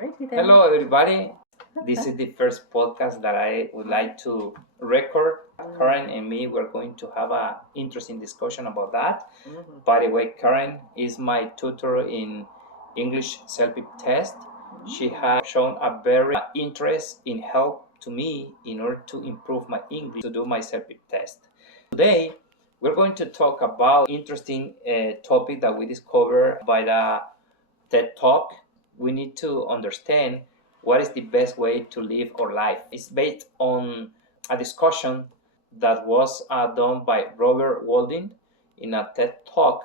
Alrighty then. Hello, everybody. This is the first podcast that I would like to record. Karen and me, we're going to have an interesting discussion about that. By the way, Karen is my tutor in English self-pip test. She has shown a very interest in help to me in order to improve my English to do my self-pip test. Today, we're going to talk about interesting topic that we discovered by the TED Talk. We need to understand what is the best way to live our life. It's based on a discussion that was done by Robert Waldinger in a TED Talk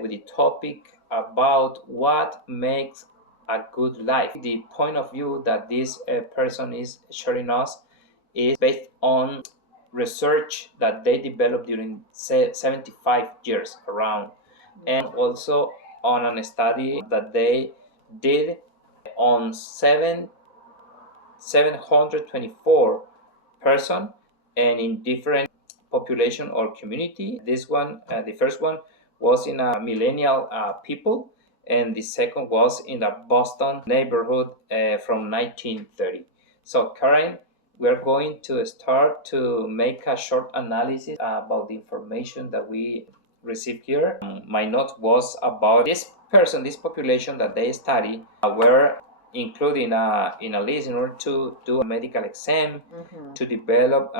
with the topic about what makes a good life. The point of view that this person is sharing us is based on research that they developed during 75 years around, and also on a study that they did on 724 person and in different population or community. This one, the first one was in a millennial people, and the second was in the Boston neighborhood from 1930. So Karen, we're going to start to make a short analysis about the information that we received here. My note was about this person, this population that they study, were included in a list in order to do a medical exam, to develop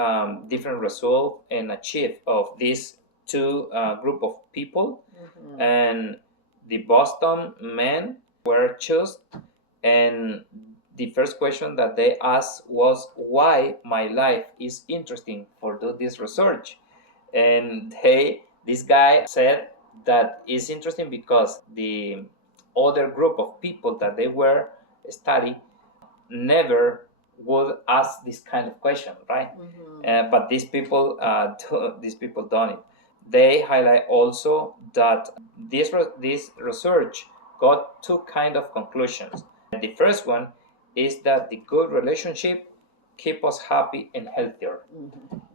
different results and achieve of these two group of people. And the Boston men were chosen, and the first question that they asked was why my life is interesting for this research. And this guy said that it's interesting because the other group of people that they were studying never would ask this kind of question, right? But these people done it. They highlight also that this research got two kind of conclusions. The first one is that the good relationship keep us happy and healthier.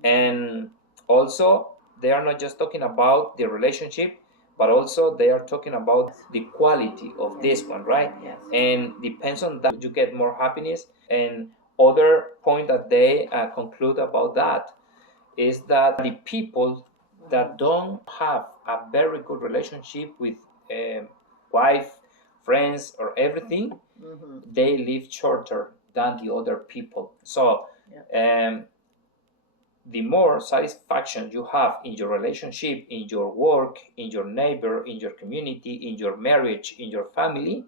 And also, they are not just talking about the relationship, but also they are talking about the quality of this one, right? Yes. And depends on that, you get more happiness. And other point that they conclude about that is that the people that don't have a very good relationship with wife, friends, or everything, they live shorter than the other people. So the more satisfaction you have in your relationship, in your work, in your neighbor, in your community, in your marriage, in your family,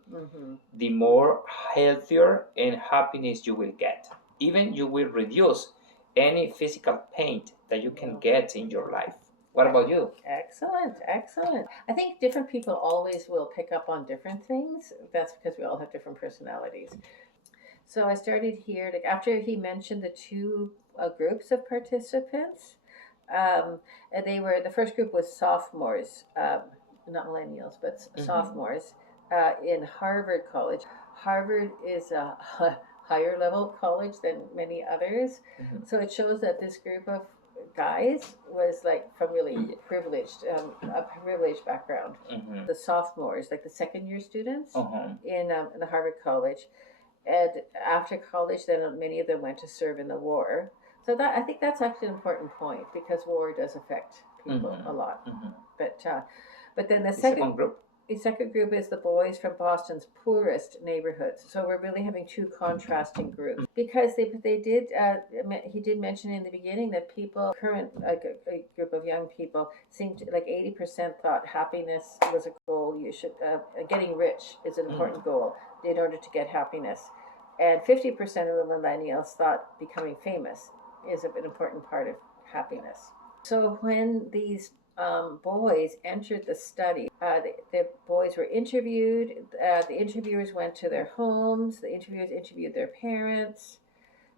the more healthier and happiness you will get. Even you will reduce any physical pain that you can get in your life. What about you? Excellent. I think different people always will pick up on different things. That's because we all have different personalities. So I started here, after he mentioned the two groups of participants. And they were, the first group was sophomores, not millennials, but sophomores in Harvard College. Harvard is a higher level college than many others. So it shows that this group of guys was like from really privileged, a privileged background. The sophomores, like the second year students in the Harvard College. And after college, then many of them went to serve in the war. So that, I think that's actually an important point, because war does affect people a lot. But then the second group is the boys from Boston's poorest neighborhoods. So we're really having two contrasting groups, because they did. He did mention in the beginning that people, a group of young people, seemed to, like 80% thought happiness was a goal. You should getting rich is an important goal in order to get happiness, and 50% of the millennials thought becoming famous is an important part of happiness. So when these boys entered the study, the boys were interviewed. The interviewers went to their homes. The interviewers interviewed their parents.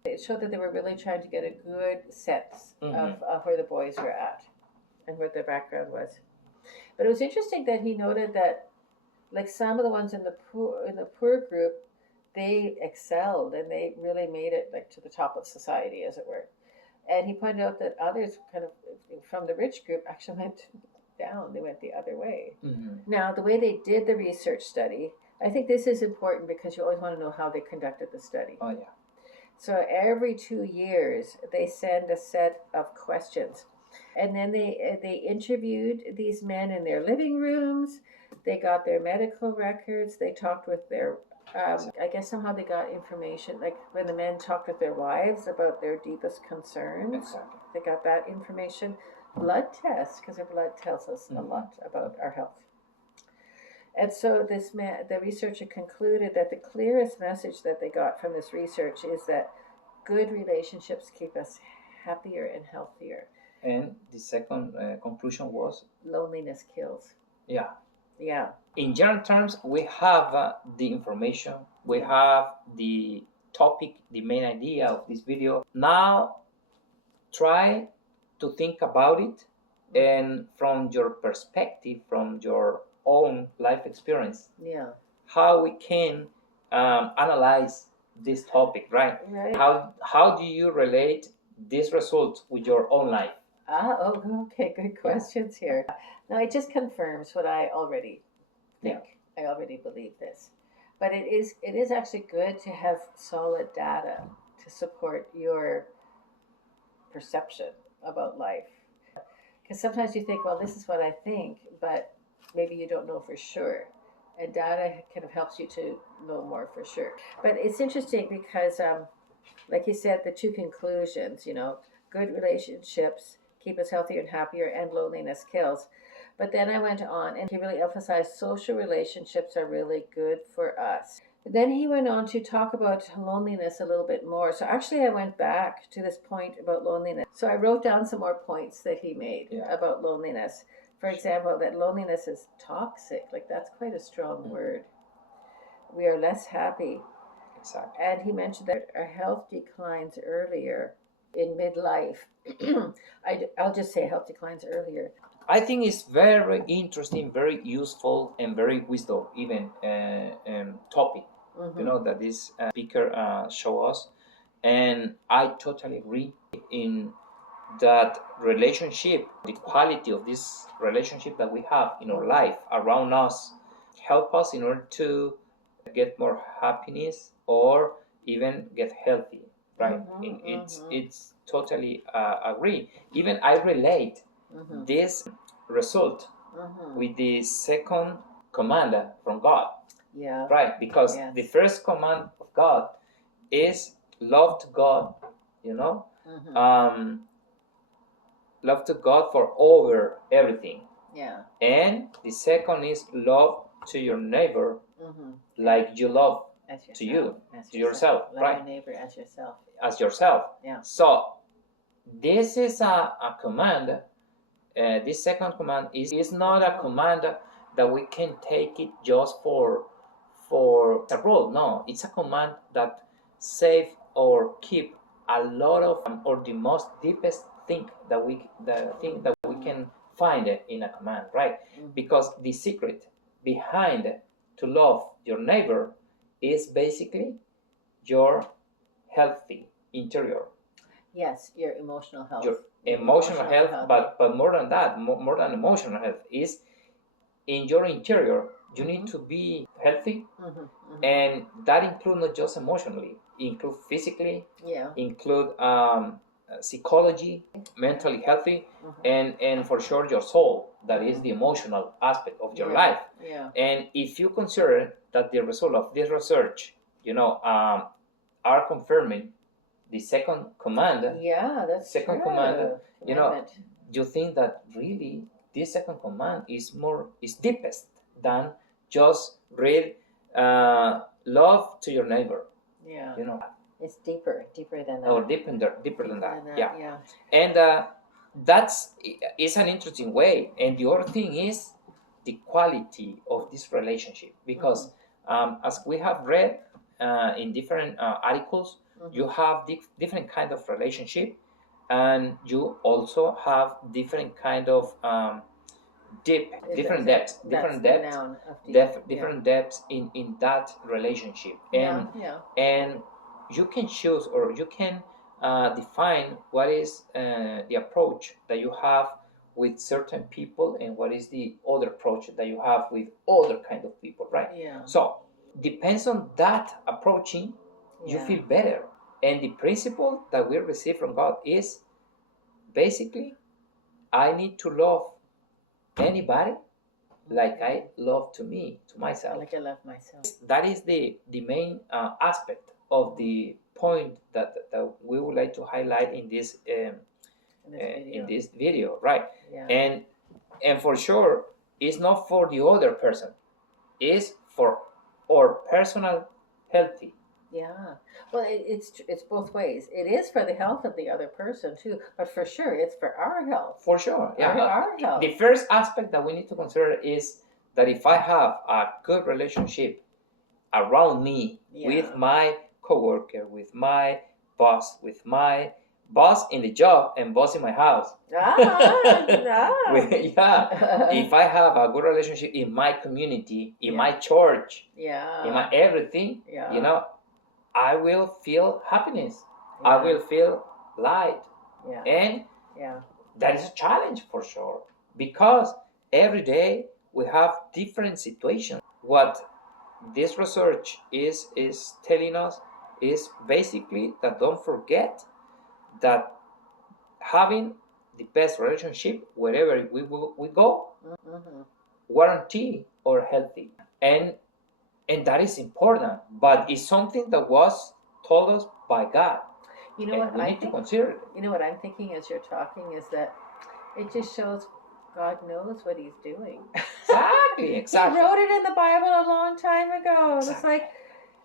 It showed that they were really trying to get a good sense of where the boys were at and what their background was. But it was interesting that he noted that, like, some of the ones in the poor group, they excelled and they really made it, like, to the top of society, as it were. And he pointed out that others, kind of from the rich group, actually went down. They went the other way. Now, the way they did the research study, I think this is important because you always want to know how they conducted the study. Oh yeah. So every 2 years, they send a set of questions, and then they interviewed these men in their living rooms. They got their medical records. They talked with their I guess somehow they got information, like when the men talked with their wives about their deepest concerns. Exactly. They got that information. Blood tests, because their blood tells us a lot about our health. And so the researcher concluded that the clearest message that they got from this research is that good relationships keep us happier and healthier. And the second conclusion was Loneliness kills. yeah. Yeah. In general terms, we have the information, we have the topic, the main idea of this video. Now, try to think about it, and from your perspective, from your own life experience, Yeah. how we can analyze this topic, right? Right. How do you relate this result with your own life? Okay, good questions here. Now, it just confirms what I already think. I already believe this. But it is actually good to have solid data to support your perception about life. Because sometimes you think, well, this is what I think, but maybe you don't know for sure. And data kind of helps you to know more for sure. But it's interesting because, like you said, the two conclusions, good relationships keep us healthier and happier, and loneliness kills. But then I went on and he really emphasized social relationships are really good for us. Then he went on to talk about loneliness a little bit more. So actually, I went back to this point about loneliness. So I wrote down some more points that he made about loneliness. For example, that loneliness is toxic. Like, that's quite a strong word. We are less happy. Exactly. And he mentioned that our health declines earlier in midlife. I'll just say health declines earlier. I think it's very interesting, very useful, and very wisdom even topic. That this speaker show us, and I totally agree in that relationship. The quality of this relationship that we have in our life around us help us in order to get more happiness or even get healthy, right? It's totally agree. Even I relate this result with the second command from God. Yeah. Right, because the first command of God is love to God, love to God for over everything. Yeah. And the second is love to your neighbor like you love to you, to yourself, love right? Your neighbor as yourself. As yourself. Yeah. So this is a command. This second command is not a command that we can take it just for a role. No, it's a command that save or keep a lot of or the most deepest thing that we can find in a command, right? Because the secret behind to love your neighbor is basically your healthy interior. Yes, your emotional health. Your emotional health, but more than that, more than emotional health, is in your interior. You need to be healthy, and that includes not just emotionally, include physically, include psychology, mentally healthy, and for sure your soul. That is the emotional aspect of your life. Yeah. And if you consider that the result of this research, are confirming the second command. Yeah, that's second true. command. You think that really this second command is deepest than just read love to your neighbor. Yeah. It's deeper than that. Or deeper than that. Yeah. And that's is an interesting way. And the other thing is the quality of this relationship, because as we have read in different articles, you have different kind of relationship, and you also have different kind of different depths in that relationship. And you can choose, or you can define what is the approach that you have with certain people, and what is the other approach that you have with other kind of people, right? Yeah. So depends on that approaching, you feel better. And the principle that we receive from God is basically, I need to love anybody like I love to myself. Like I love myself. That is the main aspect of the point that we would like to highlight in this video, right? Yeah. And for sure, it's not for the other person, it's for our personal healthy. Yeah. Well, it's both ways. It is for the health of the other person too, but for sure, it's for our health. For sure, yeah. Our health. The first aspect that we need to consider is that if I have a good relationship around me, with my coworker, with my boss, with my boss in the job and boss in my house. If I have a good relationship in my community, in my church, in my everything, I will feel happiness. I will feel light. And that is a challenge for sure, because every day we have different situations. What this research is telling us is basically that don't forget that having the best relationship wherever we go, guarantee or healthy, and that is important, but it's something that was told us by God. You know what we need to consider it. You know what I'm thinking as you're talking is that it just shows God knows what He's doing. Exactly. He wrote it in the Bible a long time ago. Exactly.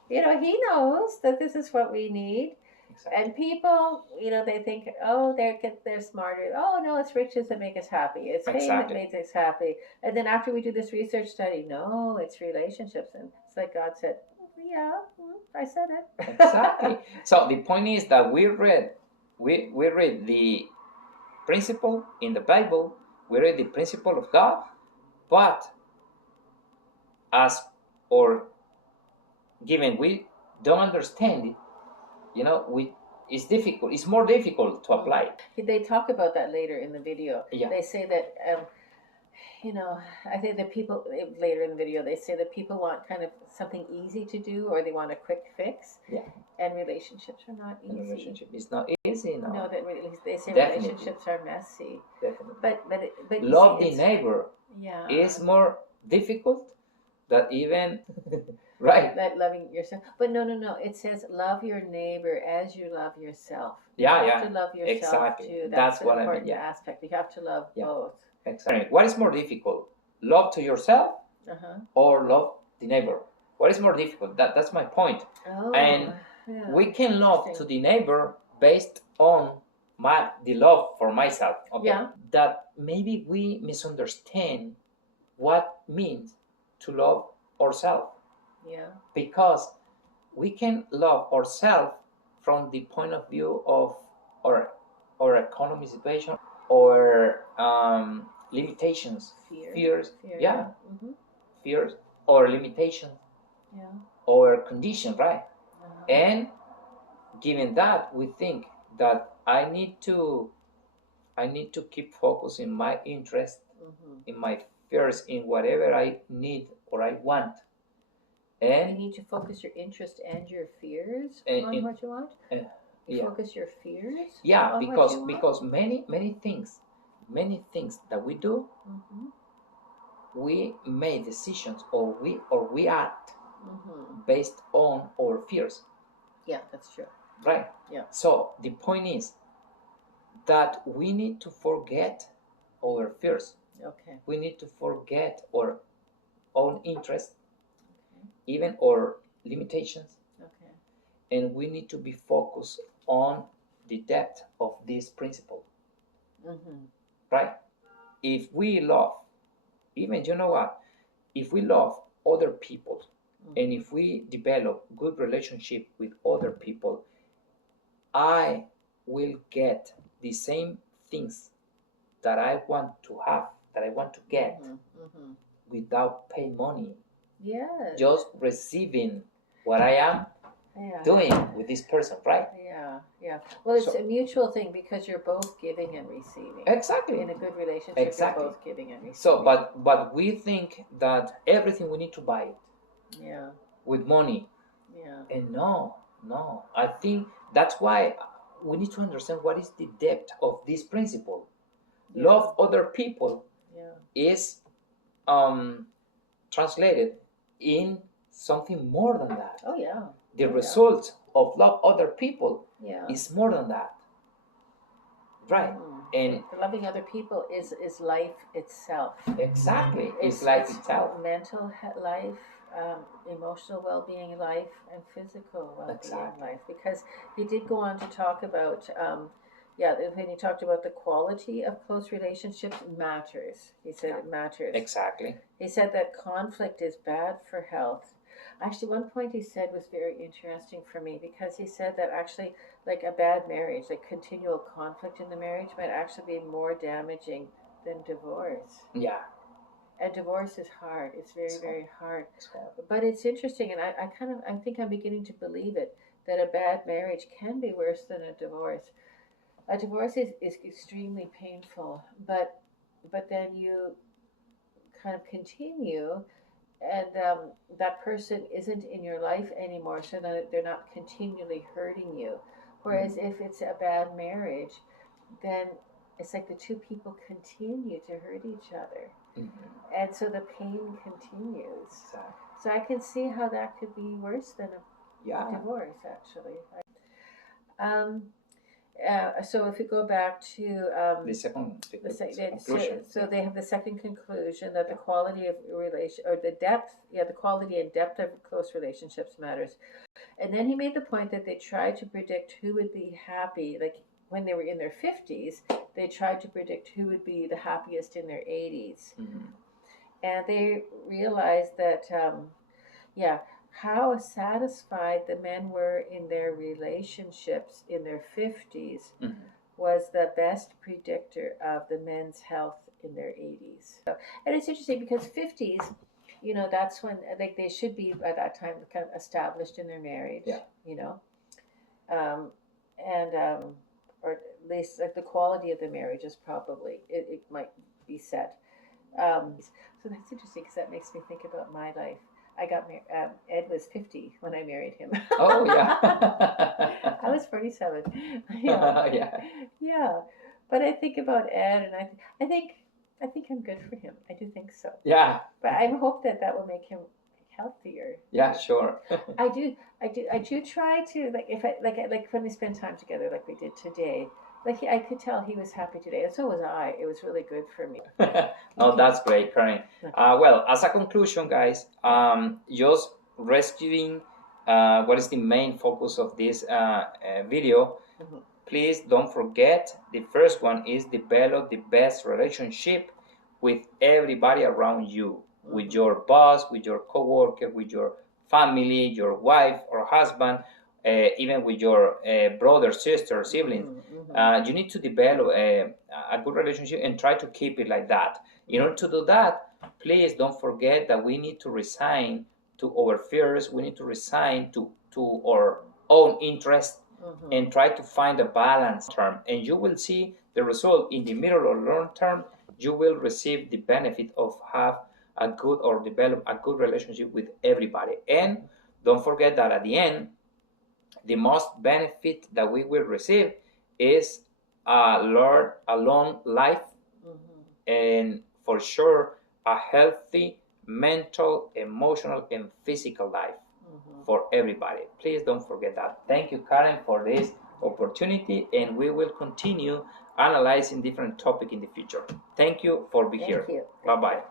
It's like, He knows that this is what we need. Exactly. And people, they think, oh, they're smarter. Oh, no, it's riches that make us happy. It's fame that makes us happy. And then after we do this research study, no, it's relationships. And it's like God said, yeah, I said it. Exactly. So the point is that we read the principle in the Bible. We read the principle of God, but given we don't understand it, it's difficult. It's more difficult to apply. They talk about that later in the video. Yeah. They say that, I think that people later in the video, they say that people want kind of something easy to do, or they want a quick fix. Yeah. And relationships are not easy. Relationship is not easy. No. They say relationships are messy. Definitely. But love the neighbor. Yeah. Is more difficult than even. Right. That loving yourself. But no. It says love your neighbor as you love yourself. You have to love yourself too. That's an important aspect. You have to love both. Exactly. What is more difficult? Love to yourself or love the neighbor? What is more difficult? That's my point. Oh, and we can love to the neighbor based on the love for myself. Okay? Yeah. That maybe we misunderstand what means to love ourselves. Yeah. Because we can love ourselves from the point of view of our economy situation, or limitations, fears, fears or limitations, or condition, right? And given that, we think that I need to keep focusing my interest in my fears, in whatever I need or I want. And you need to focus your interest and your fears on what you want. Focus your fears. Yeah, because many things that we do, we make decisions or we act based on our fears. Yeah, that's true. Right. Yeah. So the point is that we need to forget our fears. Okay. We need to forget our own interests. Even our limitations. Okay. And we need to be focused on the depth of this principle. Right? If we love, even, if we love other people, and if we develop good relationship with other people, I will get the same things that I want to have, that I want to get, without paying money. Yes. Just receiving what I am doing with this person, right? Yeah. Well, it's a mutual thing, because you're both giving and receiving. Exactly. In a good relationship, you're both giving and receiving. So, but we think that everything we need to buy it. Yeah. with money. Yeah. And no, I think that's why we need to understand what is the depth of this principle. Yeah. Love other people is translated in something more than that. Oh yeah. The result of love other people Yeah. is more than that. Right. And loving other people is life itself. Exactly. It's life itself. Mental life, emotional well-being life, and physical well-being life. Because he did go on to talk about, when he talked about the quality of close relationships matters. He said it matters. Exactly. He said that conflict is bad for health. Actually, one point he said was very interesting for me, because he said that actually, like a bad marriage, like continual conflict in the marriage, might actually be more damaging than divorce. Yeah. And divorce is hard. It's very, very hard. But it's interesting, and I think I'm beginning to believe it, that a bad marriage can be worse than a divorce. A divorce is extremely painful, but then you kind of continue, and that person isn't in your life anymore, so that they're not continually hurting you. Whereas if it's a bad marriage, then it's like the two people continue to hurt each other. And so the pain continues. So I can see how that could be worse than a divorce, actually. So if we go back to the second conclusion. So they have the second conclusion that the quality of relation, or the quality and depth of close relationships matters. And then he made the point that they tried to predict who would be happy, like when they were in their 50s, they tried to predict who would be the happiest in their 80s. And they realized that, how satisfied the men were in their relationships in their 50s was the best predictor of the men's health in their 80s. And it's interesting because 50s, that's when, like, they should be by that time kind of established in their marriage, or at least like the quality of the marriage is probably, it might be set. So that's interesting, because that makes me think about my life. I got married. Ed was 50 when I married him. Oh yeah. I was 47. Yeah. But I think about Ed, and I think I'm good for him. I do think so. Yeah. But I hope that will make him healthier. Yeah, sure. I do try to, like, if I like when we spend time together, like we did today. Like, I could tell he was happy today, and so was I. It was really good for me. No, that's great, Karen. Well, as a conclusion, guys, just rescuing what is the main focus of this video. Please don't forget, the first one is develop the best relationship with everybody around you, with your boss, with your coworker, with your family, your wife or husband, even with your brother, sister, siblings. You need to develop a good relationship and try to keep it like that. In order to do that, please don't forget that we need to resign to our fears. We need to resign to our own interests and try to find a balance term. And you will see the result in the middle or long term. You will receive the benefit of have a good or develop a good relationship with everybody. And don't forget that at the end, the most benefit that we will receive is a long life, and for sure a healthy mental, emotional, and physical life for everybody. Please don't forget that. Thank you, Karen, for this opportunity, and we will continue analyzing different topics in the future. Thank you for being here. Bye-bye.